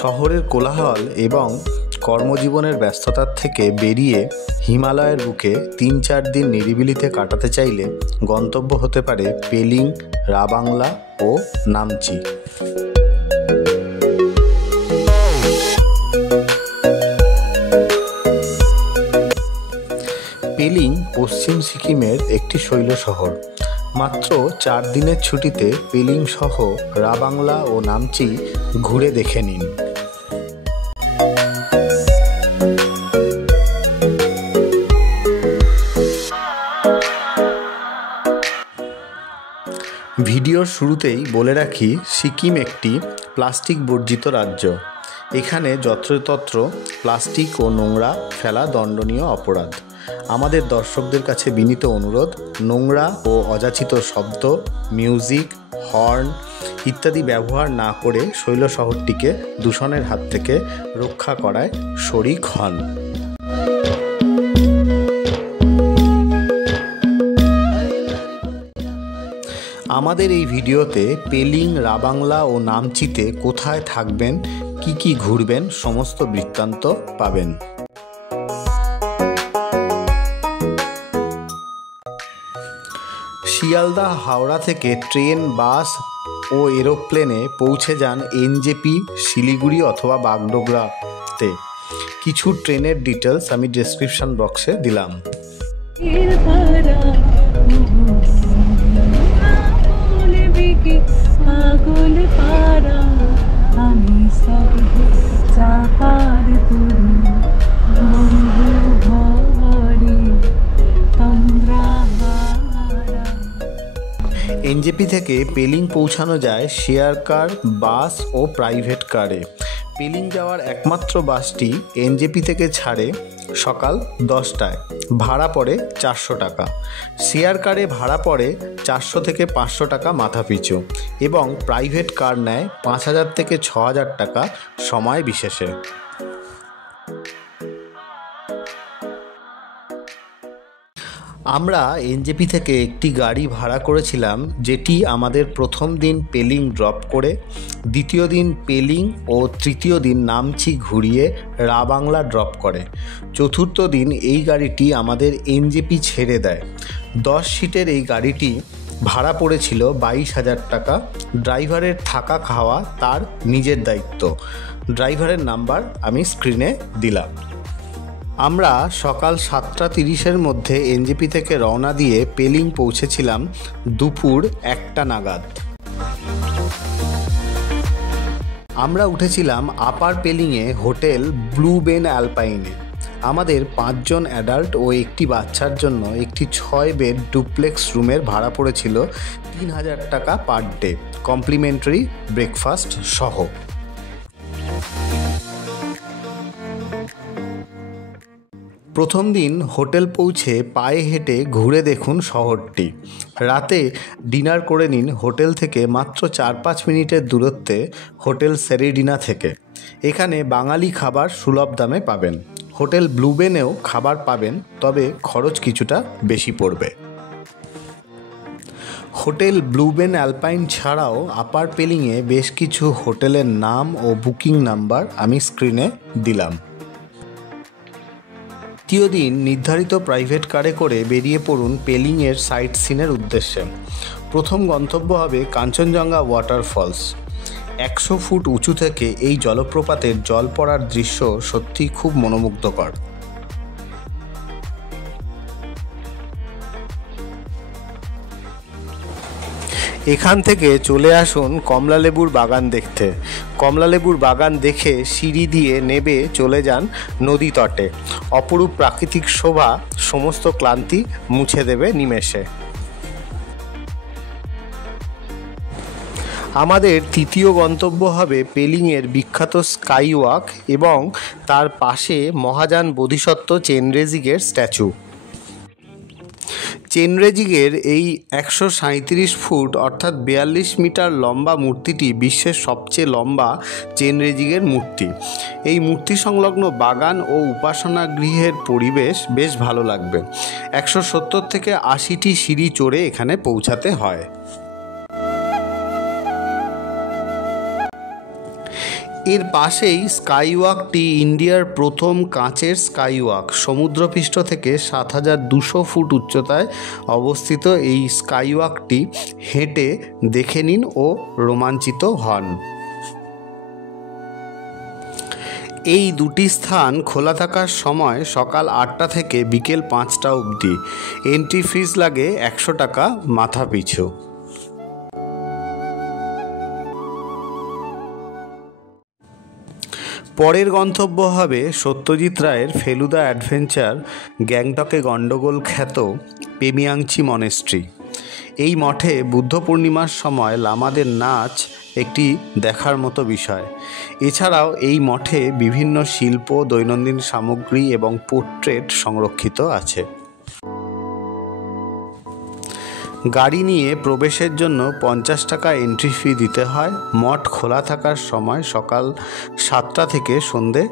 শহরের কোলাহল এবং কর্মজীবনের ব্যস্ততার থেকে বেরিয়ে হিমালয়ের বুকে ৩-৪ দিন নিরিবিলিতে কাটাতে চাইলে গন্তব্য হতে পারে পেলিং, রাবাংলা ও নামচি। পেলিং পশ্চিম সিকিমের একটি শৈল শহর। মাত্র 4 দিনের ছুটিতে পেলিং সহ রাবাংলা ও নামচি ঘুরে দেখে নিন। ভিডিওর শুরুতেই বলে রাখি, সিকিম একটি প্লাস্টিক বর্জিত রাজ্য। এখানে যত্রতত্র প্লাস্টিক ও নোংরা ফেলা দণ্ডনীয় অপরাধ। আমাদের দর্শকদের কাছে বিনীত অনুরোধ, নোংরা ও অযাচিত শব্দ, মিউজিক, হর্ন ইত্যাদি ব্যবহার না করে শৈল শহরটিকে দূষণের হাত থেকে রক্ষা করায় শরিক হন। আমাদের এই ভিডিওতে পেলিং, রাবাংলা ও নামচিতে কোথায় থাকবেন, কি ঘুরবেন সমস্ত বৃত্তান্ত পাবেন। শিয়ালদা হাওড়া থেকে ট্রেন, বাস ও এরোপ্লেনে পৌঁছে যান এনজেপি, শিলিগুড়ি অথবা বাগডোগরাতে। কিছু ট্রেনের ডিটেলস আমি ডেসক্রিপশন বক্সে দিলাম। এনজেপি থেকে পেলিং পৌঁছানো যায় শেয়ার কার, বাস ও প্রাইভেট কারে। পেলিং যাওয়ার একমাত্র বাসটি এনজেপি থেকে ছাড়ে সকাল 10টায়। ভাড়া পড়ে 400 টাকা। শেয়ার কারে ভাড়া পড়ে 400 থেকে 500 টাকা মাথাপিছু এবং প্রাইভেট কার নেয় 5000 থেকে 6000 টাকা সময় বিশেষে। আমরা এনজেপি থেকে একটি গাড়ি ভাড়া করেছিলাম, যেটি আমাদের প্রথম দিন পেলিং ড্রপ করে দ্বিতীয় দিন পেলিং ও তৃতীয় দিন নামচি ঘুরিয়ে রাবাংলা ড্রপ করে। চতুর্থ দিন এই গাড়িটি আমাদের এনজেপি ছেড়ে দেয়। 10 সিটের এই গাড়িটি ভাড়া পড়েছিল 22,000 টাকা। ড্রাইভারের থাকা খাওয়া তার নিজের দায়িত্ব। ড্রাইভারের নাম্বার আমি স্ক্রিনে দিলাম। আমরা সকাল 7:30-এর মধ্যে এনজেপি থেকে রওনা দিয়ে পেলিং পৌঁছেছিলাম দুপুর 1টা নাগাদ। আমরা উঠেছিলাম আপার পেলিংয়ে হোটেল ব্লু বেন অ্যালপাইনে। আমাদের 5 জন অ্যাডাল্ট ও একটি বাচ্চার জন্য একটি 6 বেড ডুপ্লেক্স রুমের ভাড়া পড়েছিল 3000 টাকা পার ডে, কমপ্লিমেন্টারি ব্রেকফাস্ট সহ। প্রথম দিন হোটেল পৌঁছে পায়ে হেঁটে ঘুরে দেখুন শহরটি। রাতে ডিনার করে নিন হোটেল থেকে মাত্র 4-5 মিনিটের দূরত্বে হোটেল সেরিডিনা থেকে। এখানে বাঙালি খাবার সুলভ দামে পাবেন। হোটেল ব্লুবেনেও খাবার পাবেন, তবে খরচ কিছুটা বেশি পড়বে। হোটেল ব্লুবেন অ্যালপাইন ছাড়াও আপার পেলিংয়ে বেশ কিছু হোটেলের নাম ও বুকিং নাম্বার আমি স্ক্রিনে দিলাম। তৃতীয় দিন নির্ধারিত প্রাইভেট কারে করে বেরিয়ে পড়ুন পেলিংয়ের সাইট সিনের উদ্দেশ্যে। প্রথম গন্তব্য হবে কাঞ্চনজঙ্ঘা ওয়াটারফলস। 100 ফুট উঁচু থেকে এই জলপ্রপাতের জল পড়ার দৃশ্য সত্যি খুব মনোমুগ্ধকর। এখান থেকে চলে আসুন কমলালেবুর বাগান দেখতে। কমলালেবুর বাগান দেখে সিঁড়ি দিয়ে নেবে চলে যান নদী তটে। অপরূপ প্রাকৃতিক শোভা সমস্ত ক্লান্তি মুছে দেবে নিমেষে। আমাদের তৃতীয় গন্তব্য হবে পেলিংয়ের বিখ্যাত স্কাই ওয়াক এবং তার পাশে মহাযান বোধিসত্ত্ব চেনরেজিগের স্ট্যাচু। চেনরেজিগের এই 137 ফুট অর্থাৎ 42 মিটার লম্বা মূর্তিটি বিশ্বের সবচেয়ে লম্বা চেনরেজিগের মূর্তি। এই মূর্তি সংলগ্ন বাগান ও উপাসনা গৃহের পরিবেশ বেশ ভালো লাগবে। 170 থেকে 80টি সিঁড়ি চড়ে এখানে পৌঁছাতে হয়। এর পাশেই স্কাইওয়াকটি ইন্ডিয়ার প্রথম কাঁচের স্কাইওয়াক। সমুদ্রপৃষ্ঠ থেকে ৭,২০০ ফুট উচ্চতায় অবস্থিত এই স্কাইওয়াকটি হেঁটে দেখে নিন ও রোমাঞ্চিত হন। এই দুটি স্থান খোলা থাকার সময় সকাল ৮টা থেকে বিকেল ৫টা অবধি। এন্ট্রি ফিস লাগে ১০০ টাকা মাথা পিছু। পরের গন্তব্য হবে সত্যজিৎ রায়ের ফেলুদা অ্যাডভেঞ্চার গ্যাংটকে গণ্ডগোল খ্যাত পেমিয়াংচি মনেস্ট্রি। এই মঠে বুদ্ধ পূর্ণিমার সময় লামাদের নাচ একটি দেখার মতো বিষয়। এছাড়াও এই মঠে বিভিন্ন শিল্প, দৈনন্দিন সামগ্রী এবং পোর্ট্রেট সংরক্ষিত আছে। গাড়ি নিয়ে প্রবেশের জন্য ৫০ টাকা এন্ট্রি ফি দিতে হয়। মঠ খোলা থাকার সময় সকাল ৭টা থেকে সন্ধে।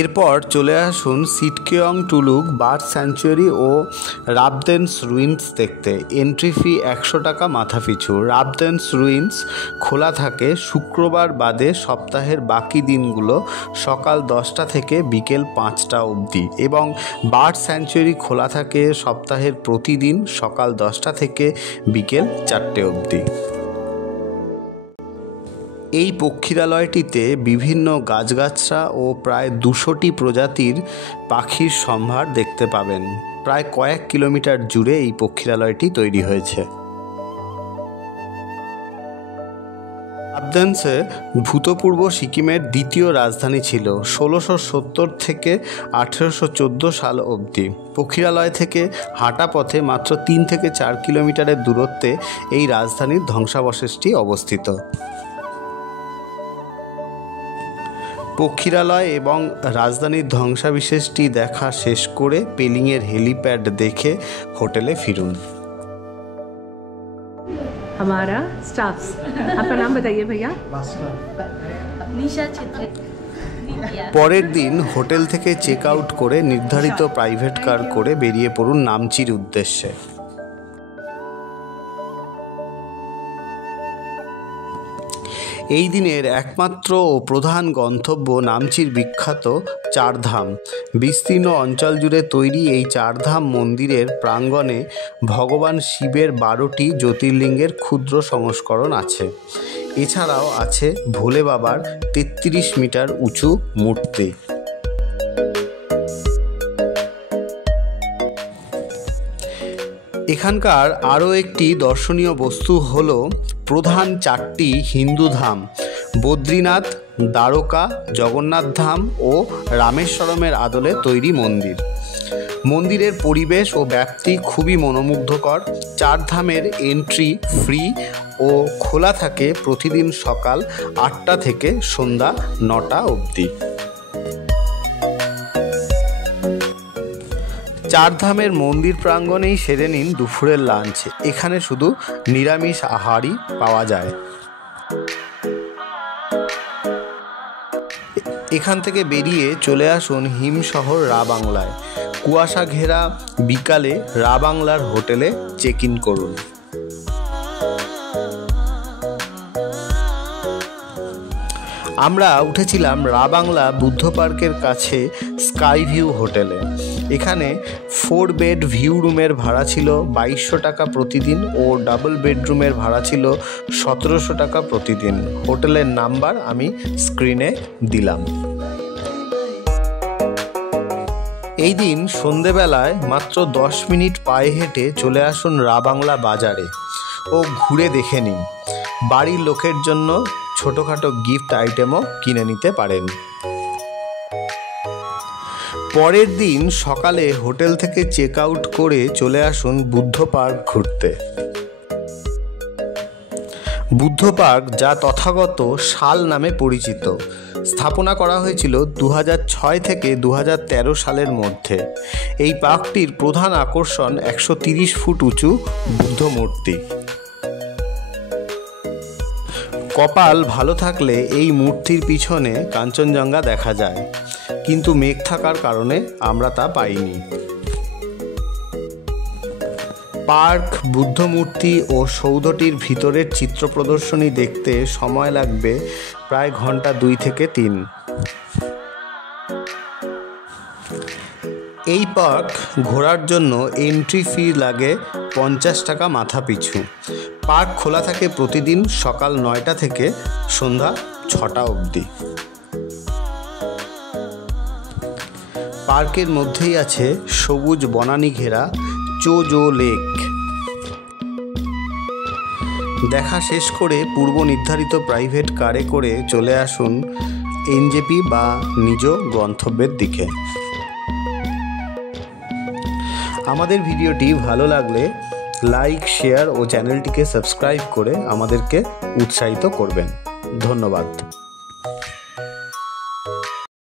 এরপর চলে আসুন সিটকেয়ং টুলুক বার্ড স্যাংচুয়ারি ও রাবদেন্স রুইন্স দেখতে। এন্ট্রি ফি ১০০ টাকা মাথা পিছু। রাবদেন্স রুইন্স খোলা থাকে শুক্রবার বাদে সপ্তাহের বাকি দিনগুলো সকাল 10টা থেকে বিকেল 5টা অবধি, এবং বার্ড স্যাংচুয়ারি খোলা থাকে সপ্তাহের প্রতিদিন সকাল 10টা থেকে বিকেল 4টে অবধি। এই পক্ষীরালয়টিতে বিভিন্ন গাছগাছরা ও প্রায় ২০০টি প্রজাতির পাখির সম্ভার দেখতে পাবেন। প্রায় কয়েক কিলোমিটার জুড়ে এই পক্ষীরালয়টি তৈরি হয়েছে। রাবদেন্সে ভূতপূর্ব সিকিমের দ্বিতীয় রাজধানী ছিল ১৬৭০ থেকে ১৮১৪ সাল অবধি। পক্ষীরালয় থেকে হাঁটা পথে মাত্র ৩ থেকে ৪ কিলোমিটারের দূরত্বে এই রাজধানীর ধ্বংসাবশেষটি অবস্থিত। পক্ষীরালয় এবং রাজধানীর ধ্বংসাবশেষটি দেখা শেষ করে পেলিংয়ের হেলিপ্যাড দেখে হোটেলে ফিরুন। हमारा स्टाफ, आपका नाम बताइए भैया। निशा छेत्री। পরের দিন হোটেল থেকে চেক আউট করে নির্ধারিত প্রাইভেট কার করে বেরিয়ে পড়ুন নামচির উদ্দেশ্যে। এই দিনের একমাত্র ও প্রধান গন্তব্য নামচির বিখ্যাত চারধাম। বিস্তীর্ণ অঞ্চল জুড়ে তৈরি এই চারধাম মন্দিরের প্রাঙ্গণে ভগবান শিবের 12টি জ্যোতির্লিঙ্গের ক্ষুদ্র সংস্করণ আছে। এছাড়াও আছে ভোলে বাবার 33 মিটার উঁচু মূর্তি। এখানকার আরও একটি দর্শনীয় বস্তু হল প্রধান 4টি হিন্দু ধাম বদ্রীনাথ, দ্বারকা, জগন্নাথ ধাম ও রামেশ্বরমের আদলে তৈরি মন্দির। মন্দিরের পরিবেশ ও ব্যাপ্তি খুবই মনোমুগ্ধকর। 4 ধামের এন্ট্রি ফ্রি ও খোলা থাকে প্রতিদিন সকাল 8টা থেকে সন্ধ্যা 9টা অবধি। 4 ধামের মন্দির প্রাঙ্গণেই সেরে নিন দুপুরের লাঞ্চ। এখানে শুধু নিরামিষ আহারই পাওয়া যায়। এখান থেকে বেরিয়ে চলে আসুন হিমশহর রাবাংলায়। কুয়াশা ঘেরা বিকালে রাবাংলার হোটেলে চেক ইন করুন। আমরা উঠেছিলাম রাবাংলা বুদ্ধ পার্কের কাছে স্কাই ভিউ হোটেলে। এখানে 4 বেড ভিউ রুমের ভাড়া ছিল 2200 টাকা প্রতিদিন ও ডাবল বেডরুমের ভাড়া ছিল 1700 টাকা প্রতিদিন। হোটেলের নাম্বার আমি স্ক্রিনে দিলাম। এই দিন সন্ধেবেলায় মাত্র 10 মিনিট পায়ে হেঁটে চলে আসুন রাবাংলা বাজারে ও ঘুরে দেখে নিন। বাড়ির লোকের জন্য ছোটোখাটো গিফট আইটেমও কিনে নিতে পারেন। পরের দিন সকালে হোটেল থেকে চেক আউট করে চলে আসুন বুদ্ধ পার্ক ঘুরতে। বুদ্ধ পার্ক, যা তথাগত শাল নামে পরিচিত, স্থাপনা করা হয়েছিল 2006 থেকে 2013 সালের মধ্যে। এই পার্কটির প্রধান আকর্ষণ 130 ফুট উঁচু বুদ্ধ মূর্তি। কপাল ভালো থাকলে এই মূর্তির পিছনে কাঞ্চনজঙ্ঘা দেখা যায়, কিন্তু মেঘ থাকার কারণে আমরা তা পাইনি। পার্ক, বুদ্ধমূর্তি ও সৌধটির ভিতরের চিত্র প্রদর্শনী দেখতে সময় লাগবে প্রায় ঘন্টা 2 থেকে 3। এই পার্ক ঘোরার জন্য এন্ট্রি ফি লাগে 50 টাকা মাথা পিছু। পার্ক খোলা থাকে প্রতিদিন সকাল 9টা থেকে সন্ধ্যা 6টা অবধি। পার্কের মধ্যেই আছে সবুজ বনানী ঘেরা চোজো লেক। দেখা শেষ করে পূর্ব নির্ধারিত প্রাইভেট কারে করে চলে আসুন এনজেপি বা নিজ গন্তব্যের দিকে। আমাদের ভিডিওটি ভালো লাগলে লাইক, শেয়ার ও চ্যানেলটিকে সাবস্ক্রাইব করে আমাদেরকে উৎসাহিত করবেন। ধন্যবাদ।